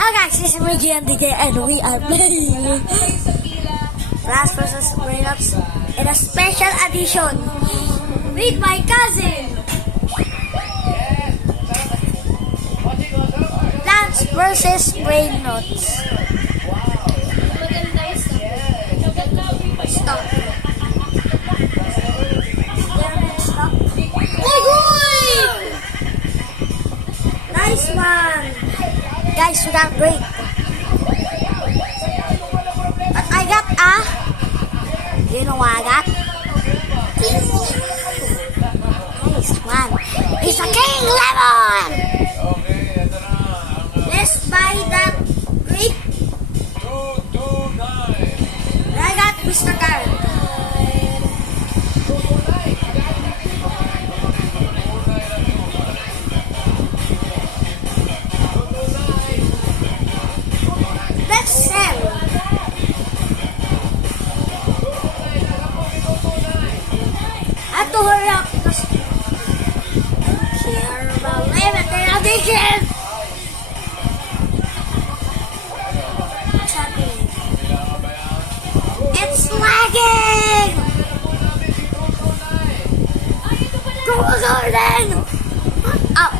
Hi guys, this is Ricky and DJ and we are playing Last vs. Brainots in a special edition with my cousin. Plants vs. Brainots. Stop. Stop. Nice one. Guys, we got great. But I got you know what I got? Nice one. It's a King Lemon. Let's buy that grape. I got Mr. Carrot. Let's sell. I have to hurry up because care about everything addiction. What's happening? It's lagging. Go Golden. Up.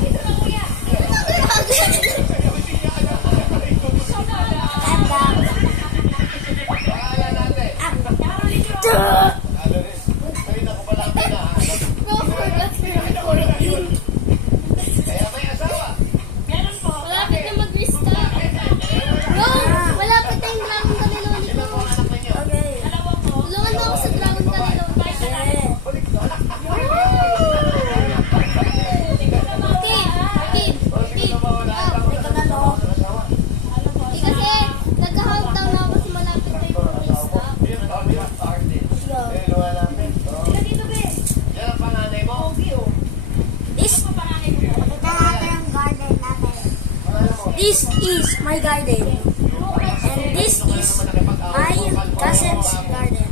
This is my garden, and this is my cousin's garden.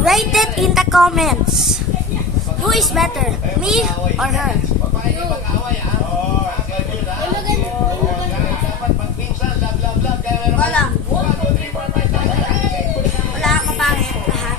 Rate it in the comments. Who is better, me or her? Wala. Wala ako pangit. Lahat. Lahat.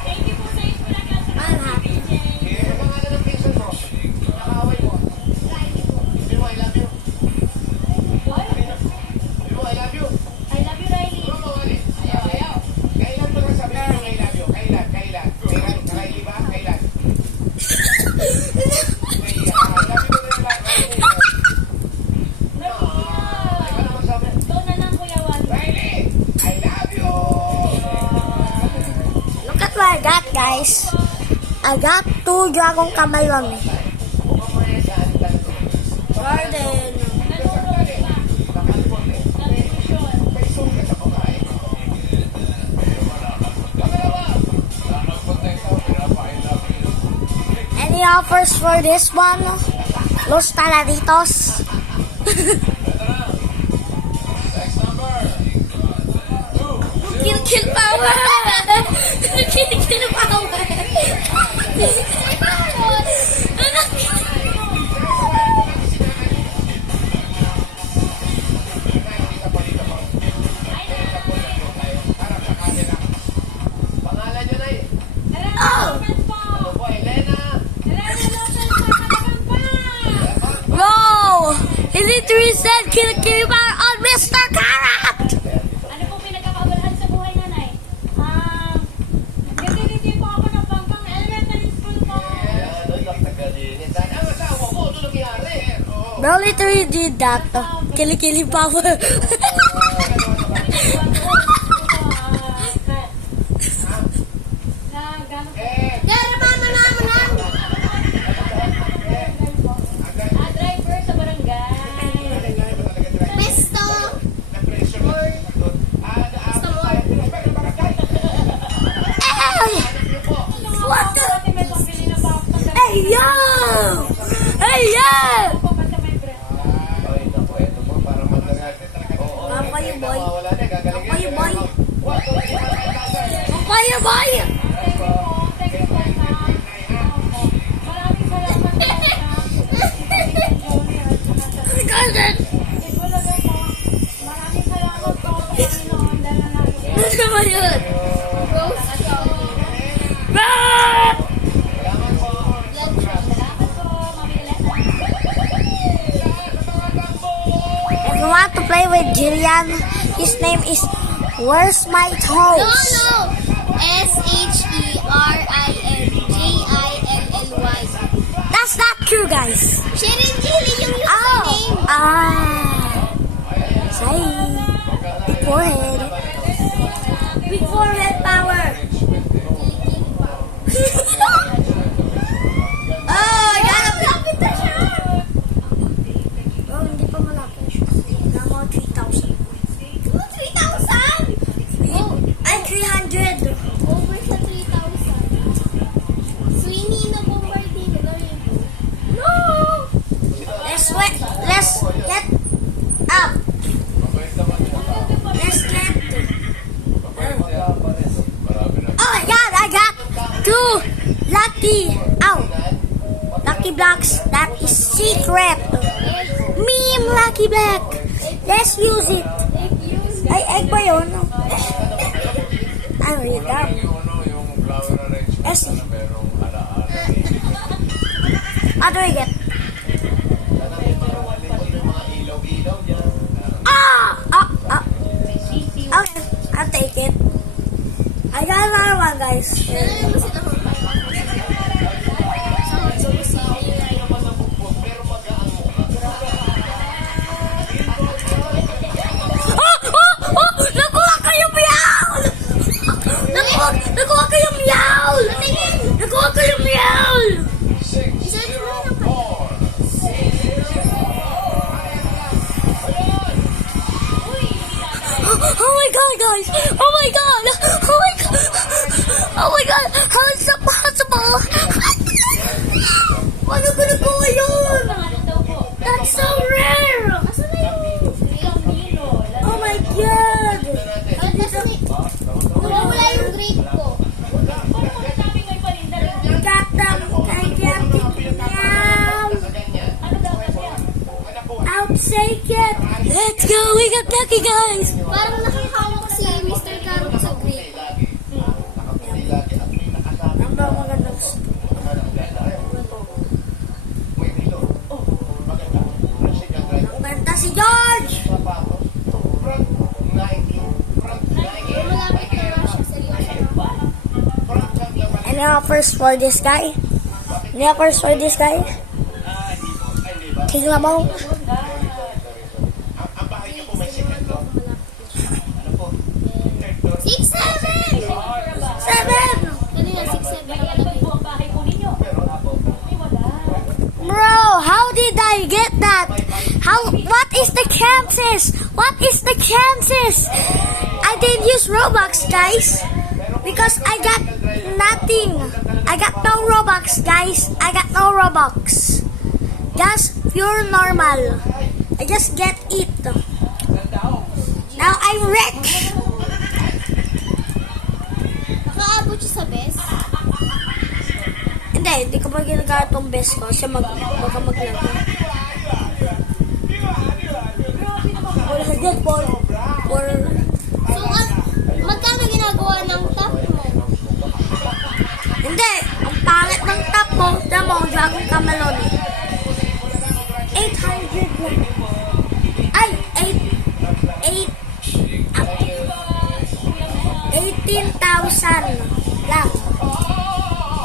I got, guys. I got 2 dragon camelon. Garden. Any offers for this one? Los Taladitos. Kill power! Kill power! Wow! He literally said kill power on Mr. Carrot! Bro literally did that. Kill power. What the? Hey yo! Hey yo! Kayo boy. Kayo boy. Kayo boy. Golden. Yun. Rose Johnny. Ah! If you want to play with Jillian, his name is Where's My No, Toes? no. Sherin That's not true, guys. Jilly yung Oh, username. Say, big forehead. Big forehead power. Oh, Lapit na siya. Oh, hindi pa malapit. Lang ako 3,000. 3,000? Ay, 300. Over sa 3,000. Sweeney na bombardino. No! Let's get up. Let's get. Oh my God! I got 2 lucky blocks. That is secret. Meme lucky black. Let's use it. Ay, egg ba yun? I'm really dumb. Let's see. How do I get? Okay, I'll take it. I got another one, guys. Nakuha kayo meow! Nakuha kayo meow! Nakuha kayo meow! Oh my God, guys! Oh my God! Oh my God! Oh my God! How is that possible? Paano ko nakuha yun? That's so rare! Oh my God! Wala yung grade ko. Got them! I got it! Meow! I'll take it! Let's go! We got lucky, guys! Parang nakakawak si Mr. Carrot sa grade. Ang ba magandang ang ganda si George! Malapit na nga siya. Seryoso. Any offers for this guy? Any offers for this guy? King Lamau? 6-7! 7! Kanina 6-7 Bro, how did I get that? What is the chances? What is the chances? I didn't use Robux, guys. Because I got nothing. I got no Robux, guys. I got no Robux. Just pure normal. I just get it. Now I'm rich. Nakaabot siya sa best. Hindi ko pa ginagamit tong best ko. Siya baka maglaro. Wala sa dead ball. Or, So, magkano ginagawa ng top mo? hindi. Ang pangit ng top mo. Tama mo, Dragon Camelon. 800 lang. Ay, 18,000 lang.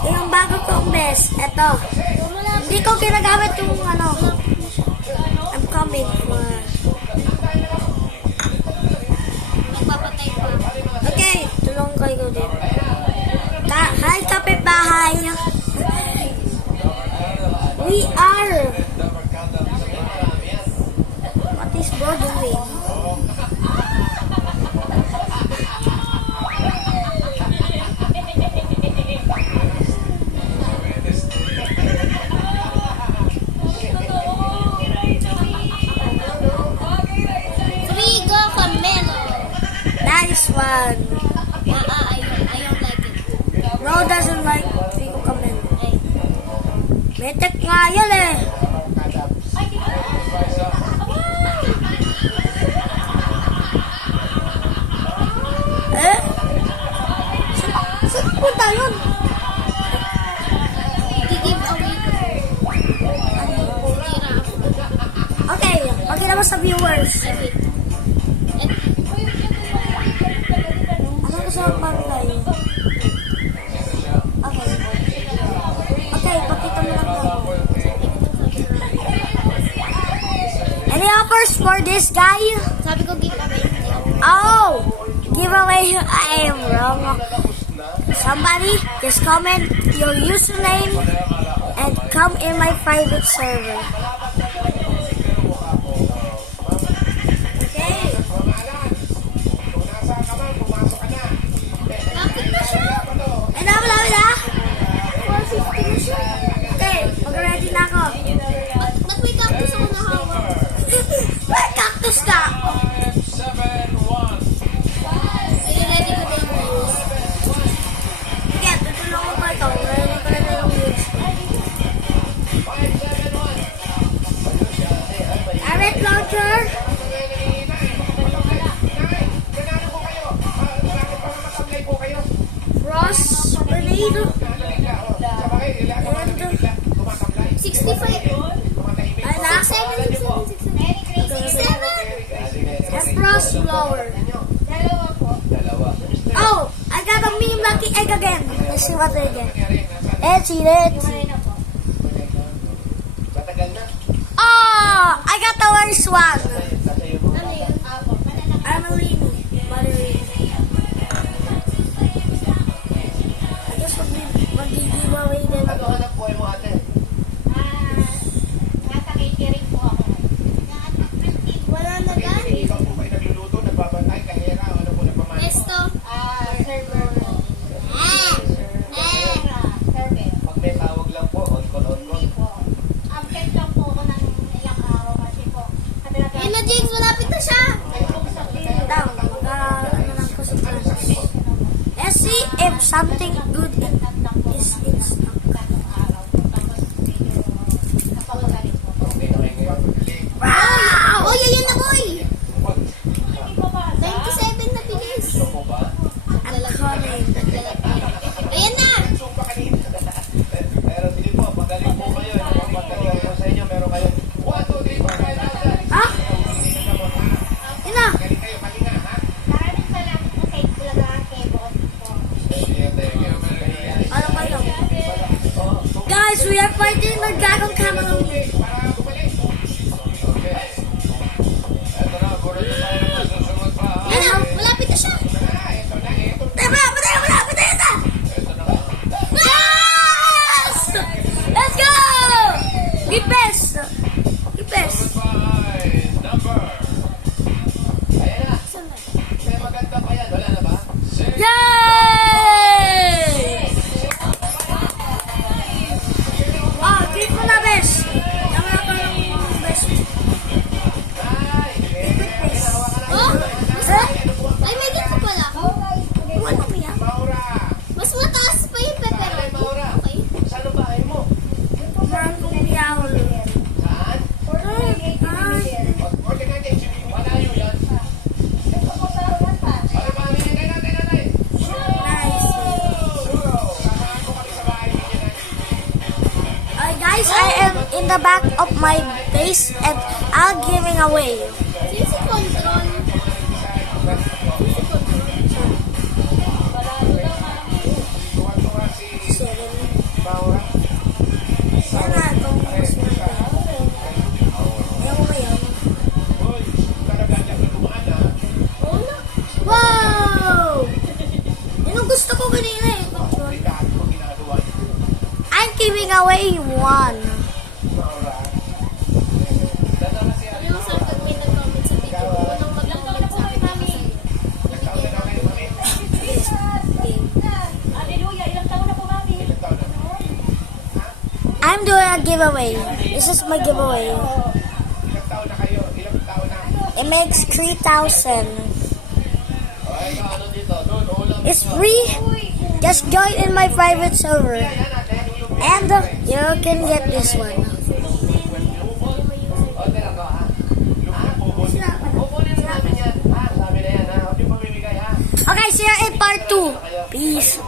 Yung bago kong best. Eto. Hindi ko ginagamit yung ano. I'm coming for... Nagpapatay pa. Okay, tulong kayo din. Hi, kapitbahay. We are. What is bro doing? Frigo Camelo. Nice one. I don't like it. Bro doesn't like Fico Camelo. Ay. Metek nga yan eh. Eh? Pakita mo sa viewers. Wait. Ano gusto mong pangkay? Okay. Okay, pakita mo lang daw. Any offers for this guy? Sabi ko giveaway. Oh! Giveaway. I am wrong. Somebody just comment your username and come in my private server. Okay. Bakit na siya? Ay, wala. 450 na siya. Okay, mag-ready na ako. Ba't may cactus ako nahawak? May cactus ka! Ay, ready ko din guys. Sige, tutulong ko pa ito. Ready ko na yung views. Alright, launcher. Frost grenade. And 65. Ano? 67. And frost blower. Oh, I got a medium lucky egg again. Let's see what I get. Let's see. Oh, I got the worst one. Ano yun? Armalini. I guess mag-giveaway din ako. Wala na gan. Esto. Ayun na, Jigs. Malapit na siya. Down. Ano lang ko sa class. Let's see if something good is in stock. Wow! Oh, yan na, boy. 97 na bilis. I'm coming. Ayan na. Ah? Yun na. Ano ba yun? Guys, we are fighting the dragon camel. Ayan na. Malapit na siya. Patay na! Yes! Let's go! Gipes! Yay! Oh, treat mo na, Bes. Tama na pa ng Bes. Bes. Oh, Eh? ay may dito pala. Wala mo yan. Mas mataas pa yung pepperoni. Okay. Meron kong biyahol. Guys, I am in the back of my base and I'm giving away. Sino si Control? Yan na, itong mas maganda. Ayaw ko ngayon. Wow! Yan ang gusto ko kanina eh. I'm giving away one. Ano yung sa pag may nag-comment sa video ko? Unang mag-comment sa akin kami sa'yo. I'm doing a giveaway. This is my giveaway. It makes 3,000. It's free. Just join in my private server. And you can get this one. Okay, see you in part 2. Peace.